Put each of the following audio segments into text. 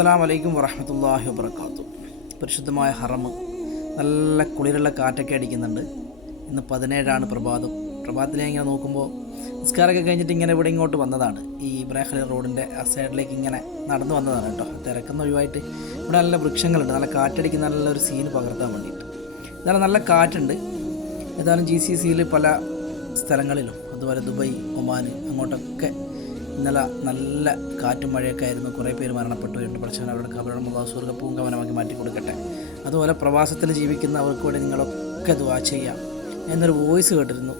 അസ്സലാം വലൈക്കും വറഹമത്തല്ലാഹി വബർക്കാത്തു പരിശുദ്ധമായ ഹറമ് നല്ല കുളിരുള്ള കാറ്റൊക്കെ അടിക്കുന്നുണ്ട്. ഇന്ന് പതിനേഴാണ് പ്രഭാതം. പ്രഭാതത്തിലെ ഇങ്ങനെ നോക്കുമ്പോൾ നിസ്കാരമൊക്കെ കഴിഞ്ഞിട്ട് ഇങ്ങനെ ഇവിടെ ഇങ്ങോട്ട് വന്നതാണ്. ഈ ഇബ്രാഹിം റോഡിന്റെ ആ സൈഡിലേക്ക് ഇങ്ങനെ നടന്നു വന്നതാണ് കേട്ടോ. തിരക്കുന്ന ഒഴിവായിട്ട് ഇവിടെ നല്ല വൃക്ഷങ്ങളുണ്ട്. നല്ല കാറ്റടിക്കുന്ന നല്ലൊരു സീന് പകർത്താൻ വേണ്ടിയിട്ട്. എന്നാലും നല്ല കാറ്റുണ്ട്. ഏതായാലും ജി സി സിയിൽ പല സ്ഥലങ്ങളിലും അതുപോലെ ദുബായ് ഒമാൻ അങ്ങോട്ടൊക്കെ ഇന്നലെ നല്ല കാറ്റും മഴയൊക്കെ ആയിരുന്നു. കുറേ പേര് മരണപ്പെട്ടു. രണ്ട് പക്ഷേ അവരുടെ കബരണം സ്വർഗ പൂങ്കവനമാക്കി മാറ്റി കൊടുക്കട്ടെ. അതുപോലെ പ്രവാസത്തിൽ ജീവിക്കുന്നവർക്ക് വേണ്ടി നിങ്ങളൊക്കെ ദുവാ ചെയ്യാം. എന്നൊരു വോയിസ് കേട്ടിരുന്നു.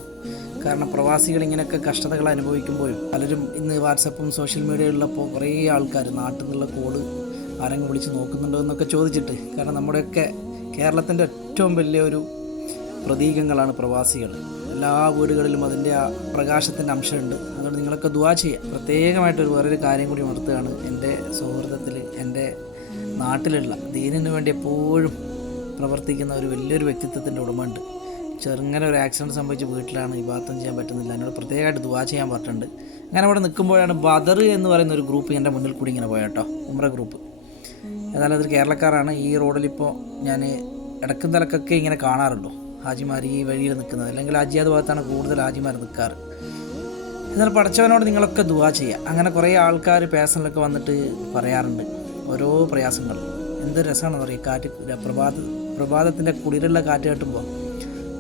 കാരണം പ്രവാസികൾ ഇങ്ങനെയൊക്കെ കഷ്ടതകൾ അനുഭവിക്കുമ്പോഴും പലരും ഇന്ന് വാട്സപ്പും സോഷ്യൽ മീഡിയയിലുള്ളപ്പോൾ കുറേ ആൾക്കാർ നാട്ടിൽ നിന്നുള്ള കോഡ് ആരെങ്കിലും വിളിച്ച് നോക്കുന്നുണ്ടോ എന്നൊക്കെ ചോദിച്ചിട്ട് കാരണം നമ്മുടെയൊക്കെ കേരളത്തിന്റെ ഏറ്റവും വലിയൊരു പ്രതീകങ്ങളാണ് പ്രവാസികൾ. എല്ലാ വീടുകളിലും അതിന്റെ ആ പ്രകാശത്തിന്റെ അംശമുണ്ട്. അതുകൊണ്ട് നിങ്ങളൊക്കെ ദുവാ ചെയ്യുക. പ്രത്യേകമായിട്ടൊരു വേറൊരു കാര്യം കൂടി ഉണർത്തുകയാണ്. എന്റെ സൗഹൃദത്തിൽ എന്റെ നാട്ടിലുള്ള ദീനിന് വേണ്ടി എപ്പോഴും പ്രവർത്തിക്കുന്ന ഒരു വലിയൊരു വ്യക്തിത്വത്തിന്റെ ഉടമയുണ്ട്. ചെറുങ്ങനെ ഒരു ആക്സിഡന്റ് സംഭവിച്ച് വീട്ടിലാണ് ഭാഗത്തും ചെയ്യാൻ പറ്റുന്നില്ല. എന്നോട് പ്രത്യേകമായിട്ട് ദുവാ ചെയ്യാൻ പറഞ്ഞിട്ടുണ്ട്. അങ്ങനെ അവിടെ നിൽക്കുമ്പോഴാണ് ബദർ എന്ന് പറയുന്ന ഒരു ഗ്രൂപ്പ് എന്റെ മുന്നിൽ കൂടി ഇങ്ങനെ പോയട്ടോ ഉമ്ര ഗ്രൂപ്പ് ഏതായാലും അതൊരു കേരളക്കാരാണ്. ഈ റോഡിലിപ്പോൾ ഞാൻ ഇടക്കും തലക്കൊക്കെ ഇങ്ങനെ കാണാറുണ്ടോ. ഹാജിമാർ ഈ വഴിയിൽ നിൽക്കുന്നത്. അല്ലെങ്കിൽ ഹാജിയാദ് ഭാഗത്താണ് കൂടുതൽ ഹാജിമാർ നിൽക്കാറ്. എന്നാൽ പഠിച്ചവനോട് നിങ്ങളൊക്കെ ദുവാ ചെയ്യുക. അങ്ങനെ കുറേ ആൾക്കാർ പേഴ്സണലൊക്കെ വന്നിട്ട് പറയാറുണ്ട്. ഓരോ പ്രയാസങ്ങൾ. എന്ത് രസമാണെന്ന് പറയുക കാറ്റ് പ്രഭാത പ്രഭാതത്തിന്റെ കുളിരുള്ള കാറ്റ് കേട്ടുമ്പോൾ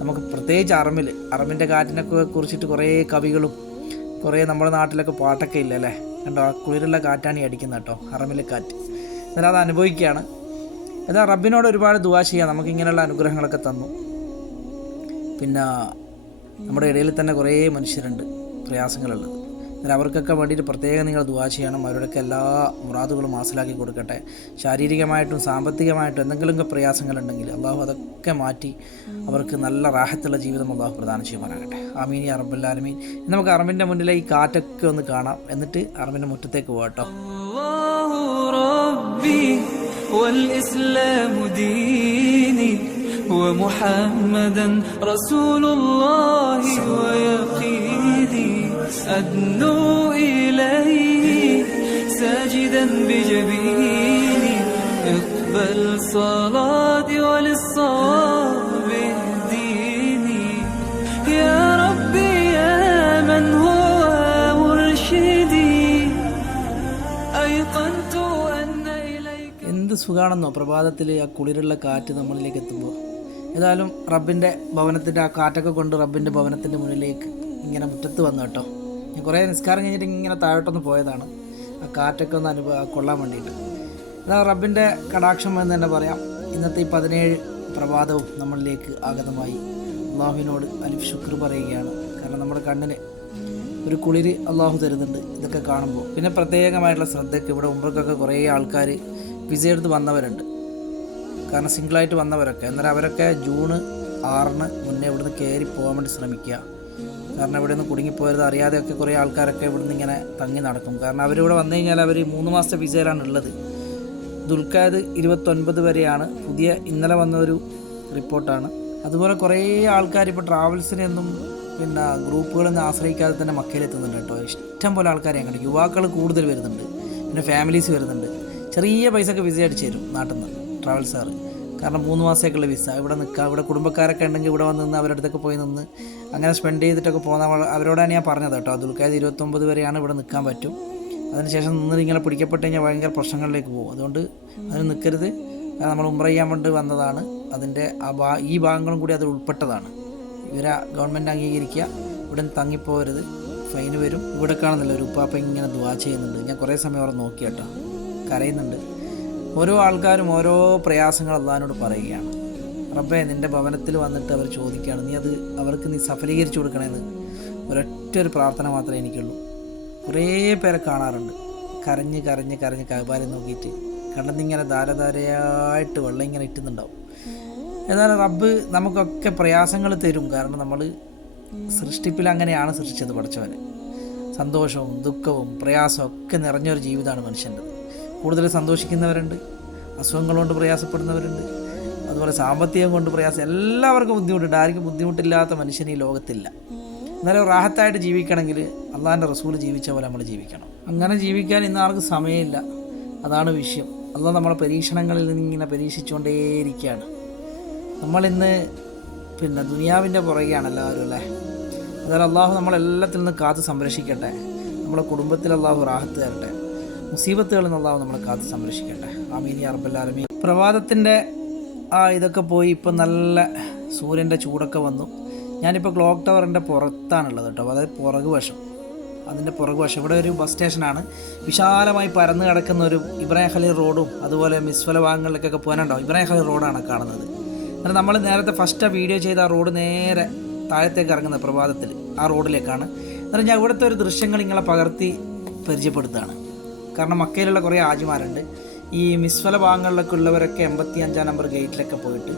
നമുക്ക് പ്രത്യേകിച്ച് അറമിൽ അറമിന്റെ കാറ്റിനൊക്കെ കുറിച്ചിട്ട് കുറേ കവികളും കുറേ നമ്മുടെ നാട്ടിലൊക്കെ പാട്ടൊക്കെ ഇല്ല അല്ലേ? കണ്ടോ? ആ കുളിരുള്ള കാറ്റാണ് ഈ അടിക്കുന്നത് കേട്ടോ അറമിലെ കാറ്റ്. എന്നാൽ അത് അനുഭവിക്കുകയാണ്. എന്നാൽ റബ്ബിനോട് ഒരുപാട് ദുവാ ചെയ്യാം നമുക്ക് ഇങ്ങനെയുള്ള അനുഗ്രഹങ്ങളൊക്കെ തന്നു. പിന്നെ നമ്മുടെ ഇടയിൽ തന്നെ കുറേ മനുഷ്യരുണ്ട് പ്രയാസങ്ങളുള്ളത് എന്നാൽ അവർക്കൊക്കെ വേണ്ടിയിട്ട് പ്രത്യേകം നിങ്ങൾ ദുവാ ചെയ്യണം അവരുടെയൊക്കെ എല്ലാ മുറാദുകളും ഹാസിലാക്കി കൊടുക്കട്ടെ ശാരീരികമായിട്ടും സാമ്പത്തികമായിട്ടും എന്തെങ്കിലുമൊക്കെ പ്രയാസങ്ങളുണ്ടെങ്കിൽ അള്ളാഹു അതൊക്കെ മാറ്റി അവർക്ക് നല്ല റാഹത്തുള്ള ജീവിതം അള്ളാഹു പ്രദാനം ചെയ്യുവാനാകട്ടെ ആമീൻ ഈ അറബുല്ലാലമീൻ നമുക്ക് അറബിൻ്റെ മുന്നിലെ ഈ കാറ്റൊക്കെ ഒന്ന് കാണാം എന്നിട്ട് അറബിൻ്റെ മുറ്റത്തേക്ക് പോകട്ടോ الله ربي والإسلام ديني ومحمدا رسول الله ويقيني أدنو إليه ساجدا بجبيني اقبل صلاتي وللصواب اهديني يا ربي يا من هو مرشدي أيقنت أن إليك എന്ത് സുഖാണെന്നോ പ്രഭാതത്തിൽ ആ കുളിരുള്ള കാറ്റ് നമ്മളിലേക്ക് എത്തുമ്പോൾ ഏതായാലും റബ്ബിന്റെ ഭവനത്തിന്റെ ആ കാറ്റൊക്കെ കൊണ്ട് റബ്ബിന്റെ ഭവനത്തിന്റെ മുന്നിലേക്ക് ഇങ്ങനെ മുറ്റത്ത് വന്നു കേട്ടോ. ഞാൻ കുറേ നിസ്കാരം കഴിഞ്ഞിട്ട് ഇങ്ങനെ താഴോട്ടൊന്ന് പോയതാണ്. ആ കാറ്റൊക്കെ ഒന്ന് അനുഭവ കൊള്ളാൻ വേണ്ടിയിട്ട്. എന്നാൽ റബ്ബിന്റെ കടാക്ഷം എന്ന് തന്നെ പറയാം. ഇന്നത്തെ ഈ പതിനേഴ് പ്രഭാതവും നമ്മളിലേക്ക് ആഗതമായി. അള്ളാഹുവിനോട് അലിഫ് ശുക്ർ പറയുകയാണ്. കാരണം നമ്മുടെ കണ്ണിന് ഒരു കുളിര് അള്ളാഹു തരുന്നുണ്ട് ഇതൊക്കെ കാണുമ്പോൾ. പിന്നെ പ്രത്യേകമായിട്ടുള്ള ശ്രദ്ധയ്ക്ക് ഇവിടെ ഉമ്രക്കൊക്കെ കുറേ ആൾക്കാർ വിസയെടുത്ത് വന്നവരുണ്ട്. കാരണം സിംഗിളായിട്ട് വന്നവരൊക്കെ. എന്നാലും അവരൊക്കെ ജൂണ് ആറിന് മുന്നേ ഇവിടുന്ന് കയറി പോകാൻ വേണ്ടി ശ്രമിക്കുക. കാരണം ഇവിടെ നിന്ന് കുടുങ്ങിപ്പോയത് അറിയാതെയൊക്കെ കുറേ ആൾക്കാരൊക്കെ ഇവിടുന്ന് ഇങ്ങനെ തങ്ങി നടക്കും. കാരണം അവരിവിടെ വന്നു കഴിഞ്ഞാൽ അവർ മൂന്ന് മാസത്തെ വിസയിലാണ് ഉള്ളത്. ദുൽഖാദ് ഇരുപത്തൊൻപത് വരെയാണ്. പുതിയ ഇന്നലെ വന്ന ഒരു റിപ്പോർട്ടാണ്. അതുപോലെ കുറേ ആൾക്കാർ ഇപ്പോൾ ട്രാവൽസിനെയൊന്നും പിന്നെ ഗ്രൂപ്പുകളൊന്നും ആശ്രയിക്കാതെ തന്നെ മക്കയിലെത്തുന്നുണ്ട് കേട്ടോ. ഇഷ്ടം പോലെ ആൾക്കാരെ അങ്ങനെ യുവാക്കൾ കൂടുതൽ വരുന്നുണ്ട്. പിന്നെ ഫാമിലീസ് വരുന്നുണ്ട്. ചെറിയ പൈസ വിസ അടിച്ചു തരും നാട്ടിൽ നിന്ന്. ട്രാവൽസാർ കാരണം മൂന്ന് മാസമൊക്കെയുള്ള വിസ. ഇവിടെ നിൽക്കുക ഇവിടെ കുടുംബക്കാരൊക്കെ ഉണ്ടെങ്കിൽ ഇവിടെ വന്ന് നിന്ന് അവരുടെ അടുത്തൊക്കെ പോയി നിന്ന് അങ്ങനെ സ്പെൻഡ് ചെയ്തിട്ടൊക്കെ പോകുന്ന അവരോടാണ് ഞാൻ പറഞ്ഞത് കേട്ടോ. ദുൽഖാദ് ഇരുപത്തൊമ്പത് വരെയാണ് ഇവിടെ നിൽക്കാൻ പറ്റും. അതിനുശേഷം നിന്ന് ഇങ്ങനെ പിടിക്കപ്പെട്ട് കഴിഞ്ഞാൽ ഭയങ്കര പ്രശ്നങ്ങളിലേക്ക് പോകും. അതുകൊണ്ട് അതിന് നിൽക്കരുത് നമ്മൾ ഉംറ ചെയ്യാൻ വേണ്ടി വന്നതാണ്. അതിന്റെ ആ ഭാ ഈ ഭാഗങ്ങളും കൂടി അതിൽ ഉൾപ്പെട്ടതാണ്. ഇവരെ ഗവൺമെന്റ് അംഗീകരിക്കുക. ഇവിടെ നിന്ന് തങ്ങിപ്പോകരുത്. ഫൈന് വരും. ഇവിടെ കാണുന്നില്ല ഒരു ഉപ്പാപ്പ ഇങ്ങനെ ദുവാ ചെയ്യുന്നുണ്ട്. ഞാൻ കുറേ സമയം അവിടെ നോക്കി കേട്ടോ. കരയുന്നുണ്ട്. ഓരോ ആൾക്കാരും ഓരോ പ്രയാസങ്ങൾ അള്ളഹാനോട് പറയുകയാണ്. റബ്ബെ നിന്റെ ഭവനത്തിൽ വന്നിട്ട് അവർ ചോദിക്കുകയാണ് നീ അത് അവർക്ക് നീ സഫലീകരിച്ചു കൊടുക്കണമെന്ന് ഒരൊറ്റ ഒരു പ്രാർത്ഥന മാത്രമേ എനിക്കുള്ളൂ. കുറേ പേരെ കാണാറുണ്ട്. കരഞ്ഞ് കരഞ്ഞ് കരഞ്ഞ് കൈബാലം നോക്കിയിട്ട് കണ്ടെന്നിങ്ങനെ ധാരധാരയായിട്ട് വെള്ളം ഇങ്ങനെ ഇട്ടുന്നുണ്ടാവും. ഏതായാലും റബ്ബ് നമുക്കൊക്കെ പ്രയാസങ്ങൾ തരും. കാരണം നമ്മൾ സൃഷ്ടിപ്പിൽ അങ്ങനെയാണ് സൃഷ്ടിച്ചത് പഠിച്ചവരെ സന്തോഷവും ദുഃഖവും പ്രയാസവും ഒക്കെ നിറഞ്ഞൊരു ജീവിതമാണ് മനുഷ്യന്റെ. കൂടുതൽ സന്തോഷിക്കുന്നവരുണ്ട് അസുഖങ്ങൾ കൊണ്ട് പ്രയാസപ്പെടുന്നവരുണ്ട് അതുപോലെ സാമ്പത്തികം കൊണ്ട് പ്രയാസം എല്ലാവർക്കും ബുദ്ധിമുട്ടുണ്ട്. ആർക്കും ബുദ്ധിമുട്ടില്ലാത്ത മനുഷ്യൻ ഈ ലോകത്തില്ല. എന്നാലും റാഹത്തായിട്ട് ജീവിക്കണമെങ്കിൽ അള്ളാഹിന്റെ റസൂൽ ജീവിച്ച പോലെ നമ്മൾ ജീവിക്കണം. അങ്ങനെ ജീവിക്കാൻ ഇന്ന് ആർക്കും സമയമില്ല. അതാണ് വിഷയം. അള്ളാഹ് നമ്മളെ പരീക്ഷണങ്ങളിൽ നിന്ന് ഇങ്ങനെ പരീക്ഷിച്ചുകൊണ്ടേയിരിക്കുകയാണ്. നമ്മളിന്ന് പിന്നെ ദുനിയാവിന്റെ പുറകെയാണ് എല്ലാവരും അല്ലേ? അതായത് അള്ളാഹു നമ്മളെല്ലാത്തിൽ നിന്ന് കാത്ത് സംരക്ഷിക്കട്ടെ. നമ്മുടെ കുടുംബത്തിൽ അള്ളാഹു റാഹത്ത് തരട്ടെ. മുസീബത്തുകളിൽ നിന്ന് നമ്മൾ കാത്ത് സംരക്ഷിക്കട്ടെ. റബ്ബൽ ആലമീൻ. പ്രഭാതത്തിന്റെ ആ ഇതൊക്കെ പോയി ഇപ്പം നല്ല സൂര്യന്റെ ചൂടൊക്കെ വന്നു. ഞാനിപ്പോൾ ക്ലോക്ക് ടവറിന്റെ പുറത്താണുള്ളത് കേട്ടോ. അതായത് പുറകു വശം. അതിന്റെ പുറകു വശം. ഇവിടെ ഒരു ബസ് സ്റ്റേഷനാണ്. വിശാലമായി പരന്നു കിടക്കുന്ന ഒരു ഇബ്രാഹിം ഖലീൽ റോഡും അതുപോലെ മിസ്ഫല ഭാഗങ്ങളിലേക്കൊക്കെ പോകാനുണ്ടാവും ഇബ്രാഹിം ഖലീൽ റോഡാണ് കാണുന്നത്. എന്നാൽ നമ്മൾ നേരത്തെ ഫസ്റ്റ് വീഡിയോ ചെയ്ത ആ റോഡ് നേരെ താഴത്തേക്ക് ഇറങ്ങുന്ന പ്രഭാതത്തിൽ ആ റോഡിലേക്കാണ്. എന്നാൽ ഞാൻ ഇവിടുത്തെ ഒരു ദൃശ്യങ്ങൾ നിങ്ങളെ പകർത്തി പരിചയപ്പെടുത്തുകയാണ്. കാരണം മക്കയിലുള്ള കുറേ ആജിമാരുണ്ട് ഈ മിസ്ഫല ഭാഗങ്ങളിലൊക്കെ ഉള്ളവരൊക്കെ എൺപത്തി അഞ്ചാം നമ്പർ ഗേറ്റിലൊക്കെ പോയിട്ട്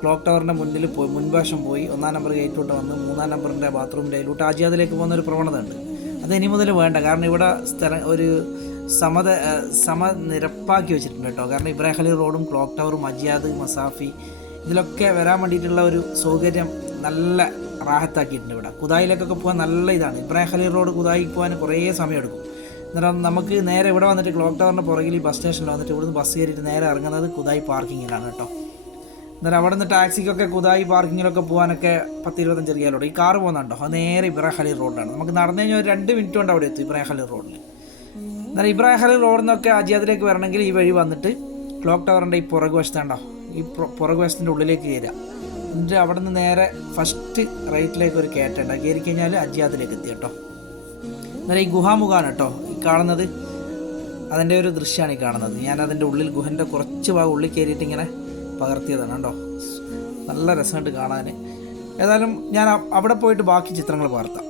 ക്ലോക്ക് ടവറിന്റെ മുന്നിൽ പോയി മുൻവശം പോയി ഒന്നാം നമ്പർ ഗേറ്റിലോട്ട് വന്ന് മൂന്നാം നമ്പറിന്റെ ബാത്റൂം അതിലോട്ട് ആജിയാദിലേക്ക് പോകുന്ന ഒരു പ്രവണത ഉണ്ട്. അത് ഇനി മുതൽ വേണ്ട. കാരണം ഇവിടെ സ്ഥലം ഒരു സമത സമ സമനിരപ്പാക്കി വെച്ചിട്ടുണ്ട് കേട്ടോ. കാരണം ഇബ്രാഹിം ഖലീൽ റോഡും ക്ലോക്ക് ടവറും അജിയാദ് മസാഫി ഇതിലൊക്കെ വരാൻ വേണ്ടിയിട്ടുള്ള ഒരു സൗകര്യം നല്ല റാഹത്താക്കിയിട്ടുണ്ട് ഇവിടെ. കുതായിലേക്കൊക്കെ പോകാൻ നല്ല ഇതാണ്. ഇബ്രാഹിം റോഡ് കുതായിക്ക് പോകാൻ കുറേ സമയമെടുക്കും. അന്നേരം നമുക്ക് നേരെ ഇവിടെ വന്നിട്ട് ക്ലോക്ക് ടവറിന്റെ പുറകിൽ ഈ ബസ് സ്റ്റേഷനിൽ വന്നിട്ട് ഇവിടുന്ന് ബസ് കയറിയിട്ട് നേരെ ഇറങ്ങുന്നത് കുതായി പാർക്കിങ്ങിലാണ് കേട്ടോ. എന്നിട്ട് അവിടെ നിന്ന് ടാക്സിക്കൊക്കെ കുതായി പാർക്കിങ്ങിലൊക്കെ പോകാനൊക്കെ പത്ത് ഇരുപത്തഞ്ച് റിയാലോട്ട് ഈ കാറ് പോകുന്നുണ്ടോ? അത് നേരെ ഇബ്രാഹിം ഖലീൽ റോഡാണ് നമുക്ക് നടന്നു കഴിഞ്ഞാൽ ഒരു രണ്ട് മിനിറ്റ് കൊണ്ട് അവിടെ എത്തും ഇബ്രാഹിം ഖലീൽ റോഡിൽ എന്നാൽ ഇബ്രാഹിം ഖലീൽ റോഡിൽ നിന്നൊക്കെ അജിയാദിലേക്ക് വരണമെങ്കിൽ ഈ വഴി വന്നിട്ട് ക്ലോക്ക് ടവറിന്റെ ഈ പുറകു വശത്തുണ്ടോ? ഈ പുറ- പുറകു വശത്തിന്റെ ഉള്ളിലേക്ക് കയറുക എന്നിട്ട് അവിടെ നിന്ന് നേരെ ഫസ്റ്റ് റൈറ്റിലേക്ക് ഒരു കയറ്റുണ്ട് കയറി കഴിഞ്ഞാൽ അജിയാദിലേക്ക് എത്തി കേട്ടോ. എന്നാൽ ഈ ഗുഹാമുഖമാണ് കേട്ടോ. കാണുന്നത്? അതിന്റെ ഒരു ദൃശ്യമാണ് ഈ കാണുന്നത്. ഞാൻ അതിന്റെ ഉള്ളിൽ ഗുഹന്റെ കുറച്ച് ഭാഗം ഉള്ളിൽ കയറിയിട്ട് ഇങ്ങനെ പകർത്തിയതാണ് കേട്ടോ നല്ല രസമായിട്ട് കാണാൻ. ഏതായാലും ഞാൻ അവിടെ പോയിട്ട് ബാക്കി ചിത്രങ്ങൾ പകർത്താം.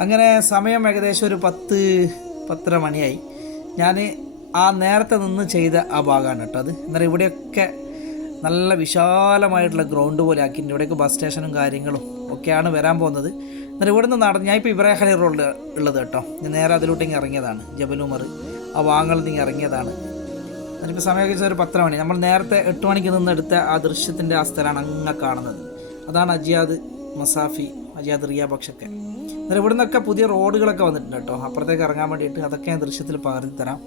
അങ്ങനെ സമയം ഏകദേശം ഒരു പത്ത് പത്തര മണിയായി. ഞാൻ ആ നേരത്തെ നിന്ന് ചെയ്ത ആ ഭാഗമാണ് കേട്ടോ അത്. എന്നാൽ ഇവിടെയൊക്കെ നല്ല വിശാലമായിട്ടുള്ള ഗ്രൗണ്ട് പോലെ ആക്കിയിട്ടുണ്ട്. ഇവിടെയൊക്കെ ബസ് സ്റ്റേഷനും കാര്യങ്ങളും ഒക്കെയാണ് വരാൻ പോകുന്നത്. എന്നിട്ട് ഇവിടെ നിന്ന് നടന്ന് ഞാൻ ഇപ്പോൾ ഇബ്രാഹിം റോഡിൽ ഉള്ളത് കേട്ടോ. ഞാൻ നേരെ അതിലോട്ട് ഇങ്ങനെ ഇറങ്ങിയതാണ്. ജബലുമർ ആ വാങ്ങളിൽ നിന്ന് ഇറങ്ങിയതാണ്. അതിനിപ്പോൾ സമയം ഒരു പത്തര മണി. നമ്മൾ നേരത്തെ എട്ട് മണിക്ക് നിന്നെടുത്ത ആ ദൃശ്യത്തിന്റെ ആ സ്ഥലമാണ് അങ്ങനെ കാണുന്നത്. അതാണ് അജിയാദ് മസാഫി അജിയാദ് റിയാബക്ഷൊക്കെ എന്നിട്ട് ഇവിടെ നിന്നൊക്കെ പുതിയ റോഡുകളൊക്കെ വന്നിട്ടുണ്ട് കേട്ടോ. അപ്പുറത്തേക്ക് ഇറങ്ങാൻ വേണ്ടിയിട്ട് അതൊക്കെ ഞാൻ ദൃശ്യത്തിൽ പകർത്തി തരാം.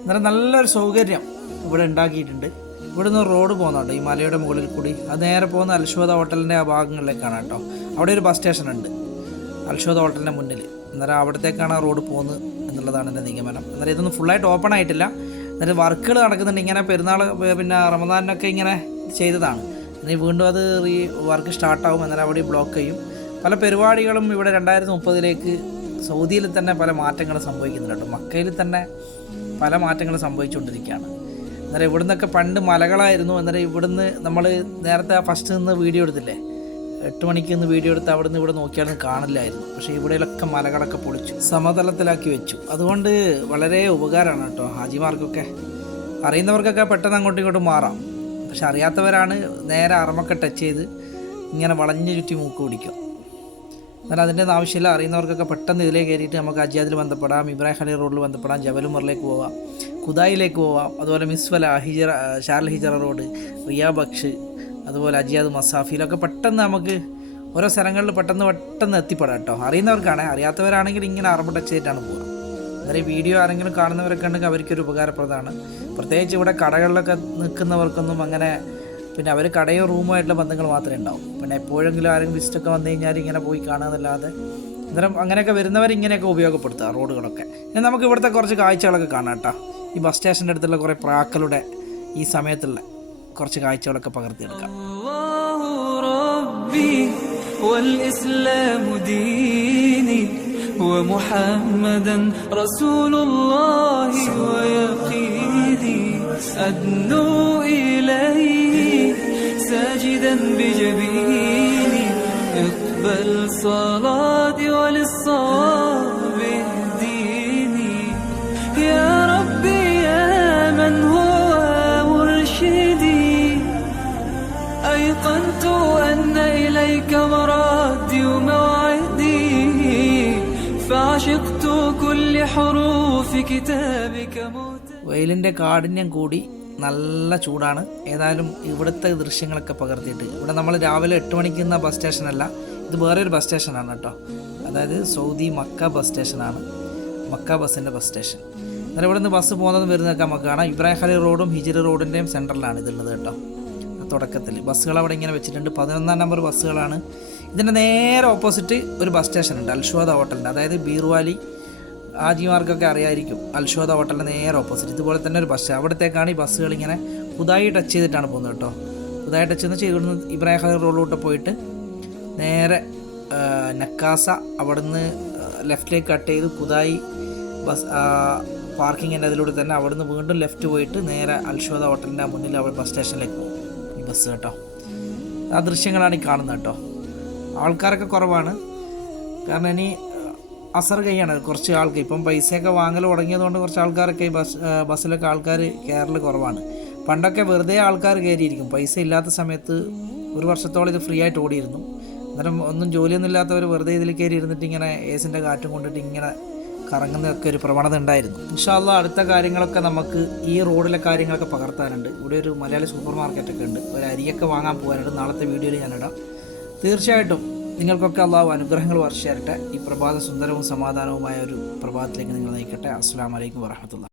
അന്നേരം നല്ലൊരു സൗകര്യം ഇവിടെ ഉണ്ടാക്കിയിട്ടുണ്ട്. ഇവിടെ നിന്ന് റോഡ് പോകുന്നുണ്ട് ഈ മലയുടെ മുകളിൽ കൂടി. അത് നേരെ പോകുന്ന അൽഷോദ ഹോട്ടലിന്റെ ആ ഭാഗങ്ങളിലേക്കാണ് കേട്ടോ. അവിടെ ഒരു ബസ് സ്റ്റേഷൻ ഉണ്ട് അൽഷോദ ഹോട്ടലിന്റെ മുന്നിൽ. അന്നേരം അവിടത്തേക്കാണ് റോഡ് പോകുന്നത് എന്നുള്ളതാണ് എന്റെ നിഗമനം. അന്നേരം ഇതൊന്നും ഫുള്ളായിട്ട് ഓപ്പൺ ആയിട്ടില്ല. അന്നേരം വർക്കുകൾ നടക്കുന്നുണ്ട് ഇങ്ങനെ പെരുന്നാൾ പിന്നെ റമദാനൊക്കെ ഇങ്ങനെ ചെയ്തതാണ്. ഇനി വീണ്ടും അത് റീ വർക്ക് സ്റ്റാർട്ടാവും അന്നേരം അവിടെ ബ്ലോക്ക് ചെയ്യും. പല പരിപാടികളും ഇവിടെ രണ്ടായിരത്തി മുപ്പതിലേക്ക് സൗദിയിൽ തന്നെ പല മാറ്റങ്ങൾ സംഭവിക്കുന്നുണ്ട് മക്കയിൽ തന്നെ പല മാറ്റങ്ങൾ സംഭവിച്ചുകൊണ്ടിരിക്കുകയാണ്. അന്നേരം ഇവിടുന്നൊക്കെ പണ്ട് മലകളായിരുന്നു. അന്നേരം ഇവിടുന്ന് നമ്മൾ നേരത്തെ ഫസ്റ്റ് നിന്ന് വീഡിയോ എടുത്തില്ലേ? എട്ട് മണിക്ക് നിന്ന് വീഡിയോ എടുത്ത് അവിടെ നിന്ന് ഇവിടെ നോക്കിയാലും കാണില്ലായിരുന്നു. പക്ഷേ ഇവിടെയൊക്കെ മലകളൊക്കെ പൊളിച്ചു സമതലത്തിലാക്കി വെച്ചു. അതുകൊണ്ട് വളരെ ഉപകാരമാണ് കേട്ടോ ഹാജിമാർക്കൊക്കെ. അറിയുന്നവർക്കൊക്കെ പെട്ടെന്ന് അങ്ങോട്ടും ഇങ്ങോട്ടും മാറാം. പക്ഷെ അറിയാത്തവരാണ് നേരെ അറമൊക്കെ ടച്ച് ചെയ്ത് ഇങ്ങനെ വളഞ്ഞു ചുറ്റി മൂക്ക് പിടിക്കും എന്നാൽ അതിന്റെ ആവശ്യമില്ല. അറിയുന്നവർക്കൊക്കെ പെട്ടെന്ന് ഇതിലേക്ക് കയറിയിട്ട് നമുക്ക് അജിയാദിൽ ബന്ധപ്പെടാം ഇബ്രാഹിം അലി റോഡിൽ ബന്ധപ്പെടാം ജബലുമറിലേക്ക് പോവാം കുദായിലേക്ക് പോവാം അതുപോലെ മിസ്വല ഹിജറ ഷാർൽ ഹിജറ റോഡ് റിയാ ബക്ഷ് അതുപോലെ അജിയാദ് മസാഫിയിലൊക്കെ പെട്ടെന്ന് നമുക്ക് ഓരോ സ്ഥലങ്ങളിൽ പെട്ടെന്ന് പെട്ടെന്ന് എത്തിപ്പെടാം കേട്ടോ. അറിയുന്നവർക്കാണ് അറിയാത്തവരാണെങ്കിൽ ഇങ്ങനെ അറബ് ടച്ച് ചെയ്തിട്ടാണ് അന്നേരം ഈ വീഡിയോ ആരെങ്കിലും കാണുന്നവരൊക്കെ ഉണ്ടെങ്കിൽ അവർക്കൊരു ഉപകാരപ്രദമാണ്. പ്രത്യേകിച്ച് ഇവിടെ കടകളിലൊക്കെ നിൽക്കുന്നവർക്കൊന്നും അങ്ങനെ പിന്നെ അവർ കടയോ റൂമോ ആയിട്ടുള്ള ബന്ധങ്ങൾ മാത്രമേ ഉണ്ടാവും. പിന്നെ എപ്പോഴെങ്കിലും ആരെങ്കിലും വിസിറ്റൊക്കെ വന്നു കഴിഞ്ഞാൽ ഇങ്ങനെ പോയി കാണാന്നല്ലാതെ അന്നേരം അങ്ങനെയൊക്കെ വരുന്നവർ ഇങ്ങനെയൊക്കെ ഉപയോഗപ്പെടുത്തുക റോഡുകളൊക്കെ ഇനി നമുക്ക് ഇവിടുത്തെ കുറച്ച് കാഴ്ചകളൊക്കെ കാണാം കേട്ടോ ഈ ബസ് സ്റ്റേഷൻ്റെ അടുത്തുള്ള കുറേ പ്രാക്കളുടെ ഈ സമയത്തുള്ള കുറച്ച് കാഴ്ചകളൊക്കെ പകർത്തിയെടുക്കാം الله ربي والإسلام ديني ومحمدا رسول الله ويقيني أدنو إليه ساجدا بجبيني اقبل صلاتي وللصواب اهديني يا ربي يا من هو مرشدي أيقنت أن إليك مرادي وموعدي فعشقت كل حروف كتابك موت വെയിലിൻ്റെ കാഠിന്യം കൂടി നല്ല ചൂടാണ്. ഏതായാലും ഇവിടുത്തെ ദൃശ്യങ്ങളൊക്കെ പകർത്തിയിട്ട്. ഇവിടെ നമ്മൾ രാവിലെ എട്ട് മണിക്ക് നിന്ന ബസ് സ്റ്റേഷനല്ല ഇത് വേറെ ഒരു ബസ് സ്റ്റേഷനാണ് കേട്ടോ. അതായത് സൗദി മക്ക ബസ് സ്റ്റേഷനാണ് മക്ക ബസ്സിന്റെ ബസ് സ്റ്റേഷൻ അന്നേരം ഇവിടെ നിന്ന് ബസ് പോകുന്നതും വരുന്നതൊക്കെ നമുക്ക് കാണാം. ഇബ്രാഹിം ഖലി റോഡും ഹിജിറി റോഡിന്റെയും സെന്ററിലാണ് ഇതുള്ളത് കേട്ടോ. തുടക്കത്തിൽ ബസ്സുകൾ അവിടെ ഇങ്ങനെ വെച്ചിട്ടുണ്ട്. പതിനൊന്നാം നമ്പർ ബസ്സുകളാണ് ഇതിന്റെ നേരെ ഓപ്പോസിറ്റ് ഒരു ബസ് സ്റ്റേഷൻ ഉണ്ട് അൽഷോദ ഹോട്ടലിന്റെ അതായത് ബീർവാലി ആജിമാർക്കൊക്കെ അറിയായിരിക്കും. അൽഷോദ ഹോട്ടലിന്റെ നേരെ ഓപ്പോസിറ്റ് ഇതുപോലെ തന്നെ ഒരു ബസ് അവിടത്തേക്കാണ് ഈ ബസ്സുകൾ ഇങ്ങനെ പുതായി ടച്ച് ചെയ്തിട്ടാണ് പോകുന്നത് കേട്ടോ. പുതായി ടച്ച് എന്ന് വെച്ചാൽ ഇവിടുന്ന് ഇബ്രാഹിം ഖലീൽ റോഡിലോട്ട് പോയിട്ട് നേരെ നക്കാസ അവിടുന്ന് ലെഫ്റ്റിലേക്ക് കട്ട് ചെയ്ത് പുതായി ബസ് പാർക്കിങ്ങിന്റെ അതിലൂടെ തന്നെ അവിടുന്ന് വീണ്ടും ലെഫ്റ്റ് പോയിട്ട് നേരെ അൽഷോദ ഹോട്ടലിന്റെ മുന്നിൽ അവിടെ ബസ് സ്റ്റേഷനിലേക്ക് പോകും. ഈ ബസ് കേട്ടോ. ആ ദൃശ്യങ്ങളാണ് ഈ കാണുന്നത് കേട്ടോ. ആൾക്കാരൊക്കെ കുറവാണ്. കാരണം ഇനി അസർ കുറച്ച് ആൾക്ക്. ഇപ്പം പൈസയൊക്കെ വാങ്ങൽ തുടങ്ങിയതുകൊണ്ട് കുറച്ച് ആൾക്കാരൊക്കെ ബസ് ബസ്സിലൊക്കെ ആൾക്കാർ കയറൽ കുറവാണ്. പണ്ടൊക്കെ വെറുതെ ആൾക്കാർ കയറിയിരിക്കും പൈസ ഇല്ലാത്ത സമയത്ത് ഒരു വർഷത്തോളം ഇത് ഫ്രീ ആയിട്ട് ഓടിയിരുന്നു. അന്നേരം ഒന്നും ജോലിയൊന്നും ഇല്ലാത്തവർ വെറുതെ ഇതിൽ കയറി ഇരുന്നിട്ട് ഇങ്ങനെ ഏസിന്റെ കാറ്റും കൊണ്ടിട്ട് ഇങ്ങനെ കറങ്ങുന്നതൊക്കെ ഒരു പ്രവണത ഉണ്ടായിരുന്നു. ഇൻഷാല്ല അടുത്ത കാര്യങ്ങളൊക്കെ നമുക്ക് ഈ റോഡിലെ കാര്യങ്ങളൊക്കെ പകർത്താനുണ്ട്. ഇവിടെ ഒരു മലയാളി സൂപ്പർ മാർക്കറ്റൊക്കെ ഉണ്ട്. ഒരു അരിയൊക്കെ വാങ്ങാൻ പോകാനുണ്ട്. നാളത്തെ വീഡിയോയിൽ ഞാനിടാം തീർച്ചയായിട്ടും നിങ്ങൾക്കൊക്കെ അള്ളാഹു അനുഗ്രഹങ്ങൾ വർഷിയാരട്ടെ ഈ പ്രഭാത സുന്ദരവും സമാധാനവുമായ ഒരു പ്രഭാതത്തിലേക്ക് നിങ്ങൾ നയിക്കട്ടെ. അസ്സാം വലൈക്കും വരഹമത്തുള്ള